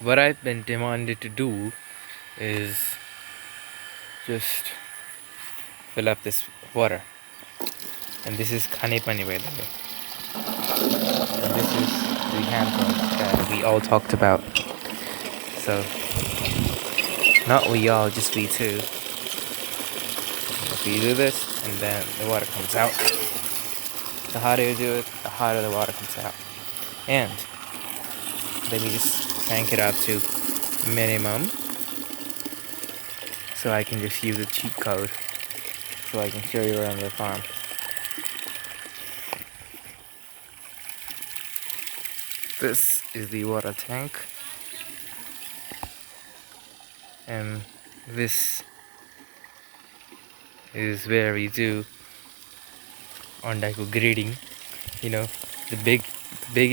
what I've been demanded to do is just fill up this water. And this is khane pani, by the way. And this is the hand pump that we all talked about. So, not we all, just we too. If you do this, and then the water comes out. The harder you do it, the harder the water comes out. And let me just crank it up to minimum, so I can just use a cheat code so I can show you around the farm. This is the water tank, and this is where we do Ondaiko grading. You know, the big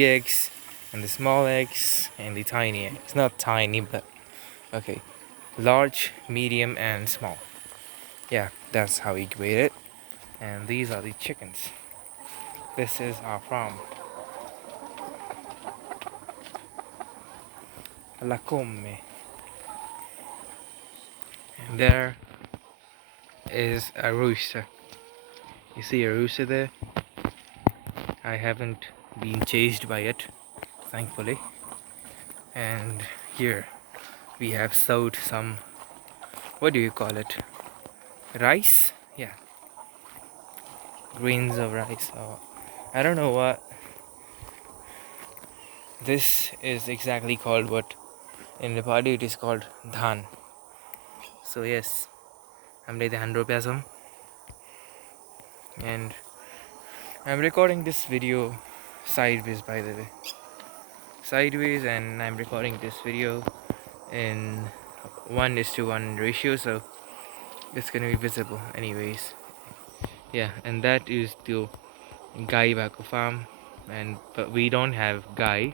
eggs and the small eggs and the tiny eggs. Not tiny, but okay, large, medium, and small. Yeah, that's how we grade it. And these are the chickens. This is our farm. La Come. And there is a rooster. You see a rooster there? I haven't been chased by it, thankfully. And here we have sowed some, what do you call it? Rice? Yeah, grains of rice. Or I don't know what this is exactly called, but in Nepali it is called dhan. So yes, हामीले धान रोप्या छौं. And I'm recording this video sideways, by the way. Sideways, and I'm recording this video in 1:1 ratio, so it's gonna be visible anyways. Yeah, and that is the Gai Bako farm, but we don't have Gai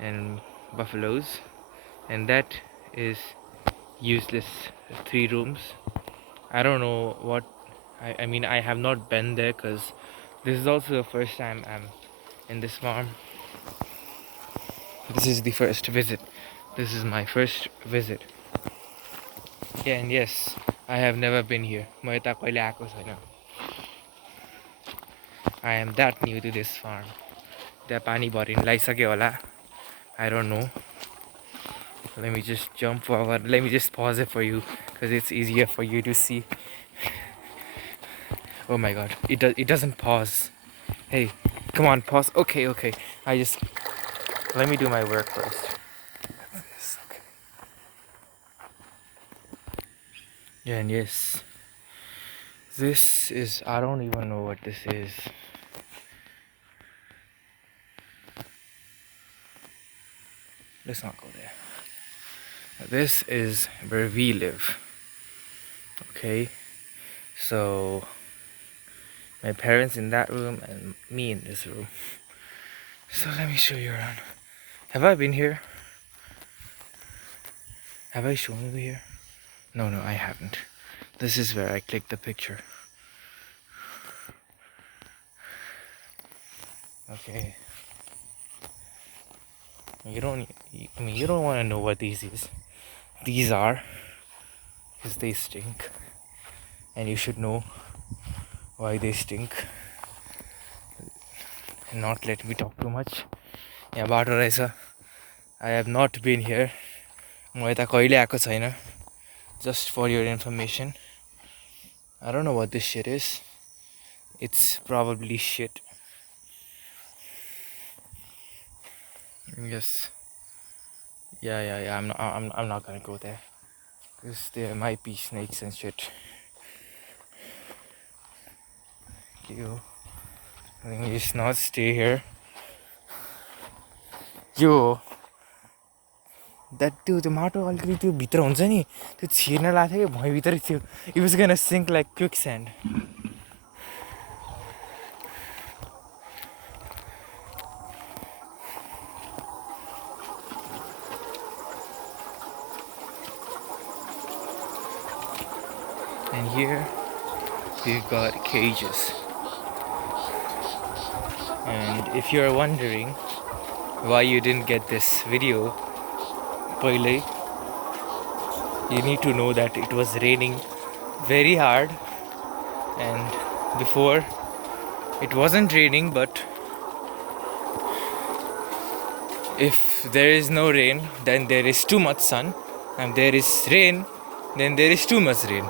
and buffaloes, and that is useless 3 rooms. I don't know what I mean. I have not been there because this is also the first time I'm in this farm. This is the first visit. This is my first visit. Yeah, and yes, I have never been here. I am that new to this farm. I don't know. Let me just jump forward. Let me just pause it for you because it's easier for you to see. Oh my god, it doesn't pause. Hey, come on, pause. Okay. Let me do my work first. Okay. Yeah, and yes, this is, I don't even know what this is. Let's not go there. This is where we live. Okay, so my parents in that room and me in this room. So let me show you around. Have I been here? Have I shown you here? No, I haven't. This is where I clicked the picture. Okay. You don't want to know what these are, because they stink, and you should know why they stink. And not let me talk too much. Yeah, bato raisa. I have not been here. म यता कहिले आएको छैन. Just for your information. I don't know what this shit is. It's probably shit. Yes. Yeah. I'm not gonna go there, because there might be snakes and shit. Let me just not stay here. त्यो माटो अलिकति त्यो भित्र हुन्छ नि, त्यो छिर्न लाग्थ्यो कि भुइँभित्र थियो. It was gonna sink like quicksand. And here we've got cages. And if you're wondering why you didn't get this video पहिले you need to know that it was raining very hard, and before it wasn't raining, but if there is no rain then there is too much sun, and there is rain then there is too much rain.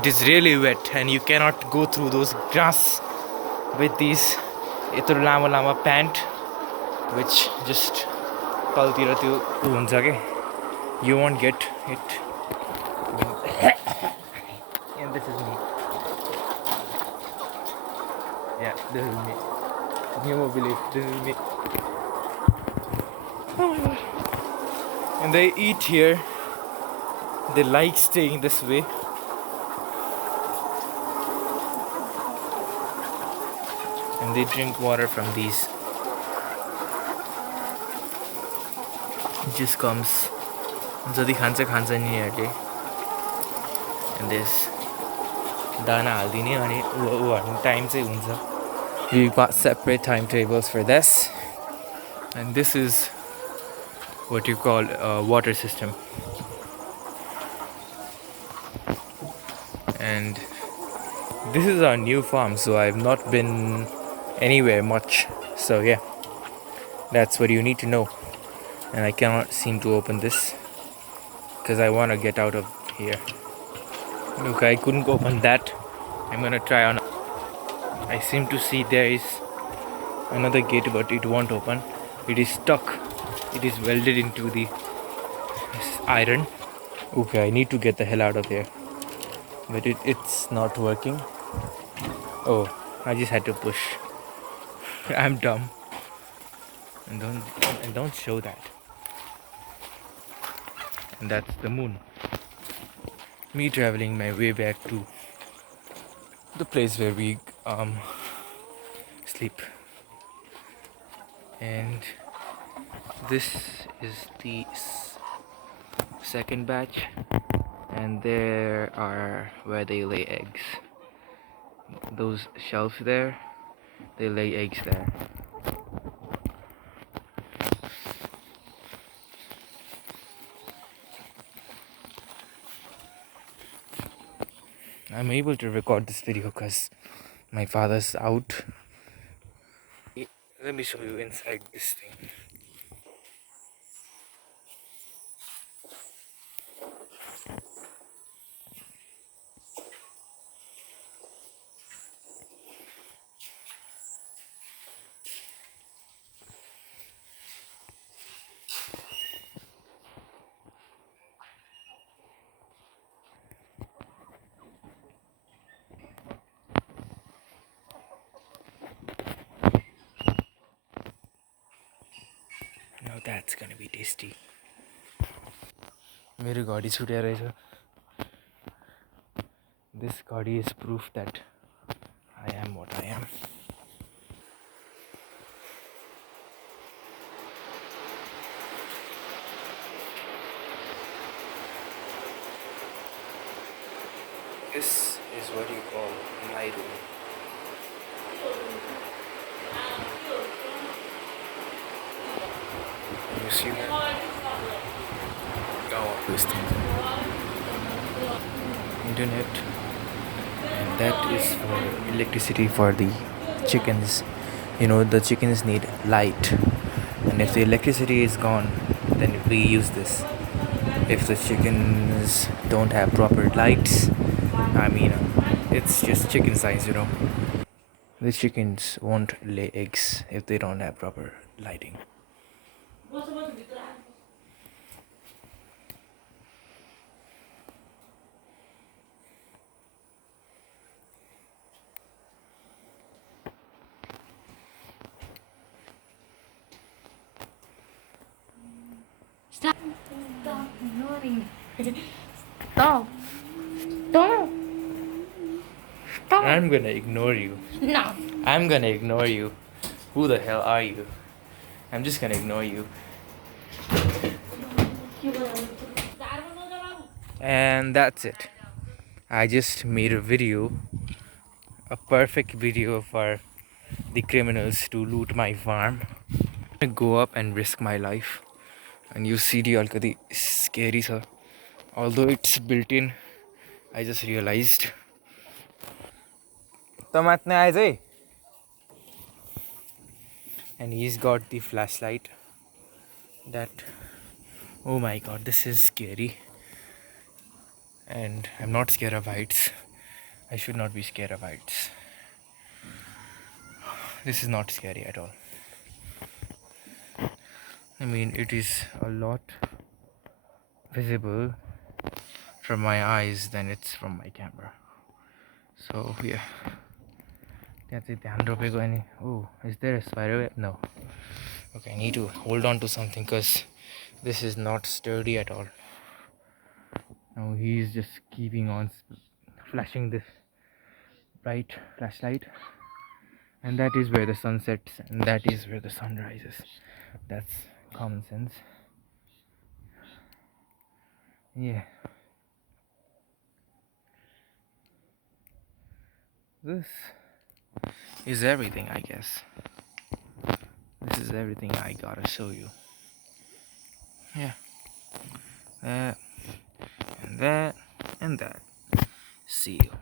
It is really wet and you cannot go through those grass with these यत्रो लामो लामो pant which just तलतिर त्यो हुन्छ के, you won't get it. And this is me. Yeah, this is me. You won't believe this is me. Oh my god. And they eat here. They like staying this way. And they drink water from these. It just comes. जति खान्छ खान्छ नि यिनीहरूले. And this दाना हाल्दिने अनि उहाँहरू time चाहिँ हुन्छ. We've got separate timetables for this. And this is what you call a water system. And this is our new farm, so I've not been anywhere much. So yeah, that's what you need to know. And I cannot seem to open this because I want to get out of here. Look, I couldn't open that. I'm gonna try on. I seem to see there is another gate, but it won't open. It is stuck. It is welded into the iron. Okay, I need to get the hell out of here, but it's not working. Oh, I just had to push. I'm dumb. And don't show that. And that's the moon. Me traveling my way back to the place where we sleep. And this is the second batch, and there are where they lay eggs. Those shelves there, they lay eggs there. I'm able to record this video because my father's out. Let me show you inside this thing. Now that's gonna be tasty. मेरो घडी छुट्या रहेछ. This घडी is proof that I am what I am. This is what you call my room. You see that? Go up this thing. Internet. And that is for electricity for the chickens. You know, the chickens need light. And if the electricity is gone, then we use this. If the chickens don't have proper lights, I mean, it's just chicken size, you know. The chickens won't lay eggs if they don't have proper lighting. Stop ignoring. Stop. Stop. Stop. I'm gonna ignore you. No. I'm gonna ignore you. Who the hell are you? I'm just gonna ignore you. And that's it. I just made a video, a perfect video for the criminals to loot my farm. I go up and risk my life. and use CD already scary, sir. Although it's built in, I just realized. Tomatne aise. And he's got the flashlight. That, oh my god, this is scary. And I'm not scared of heights. I should not be scared of heights. This is not scary at all. I mean, it is a lot visible from my eyes than it's from my camera. So yeah. Oh, is there a spider web? No. Okay, I need to hold on to something because this is not sturdy at all. Now he's just keeping on flashing this bright flashlight, and that is where the sun sets and that is where the sun rises. That's common sense. Yeah. This is everything, I guess. This is everything I gotta show you. Yeah. That and that and that. See you.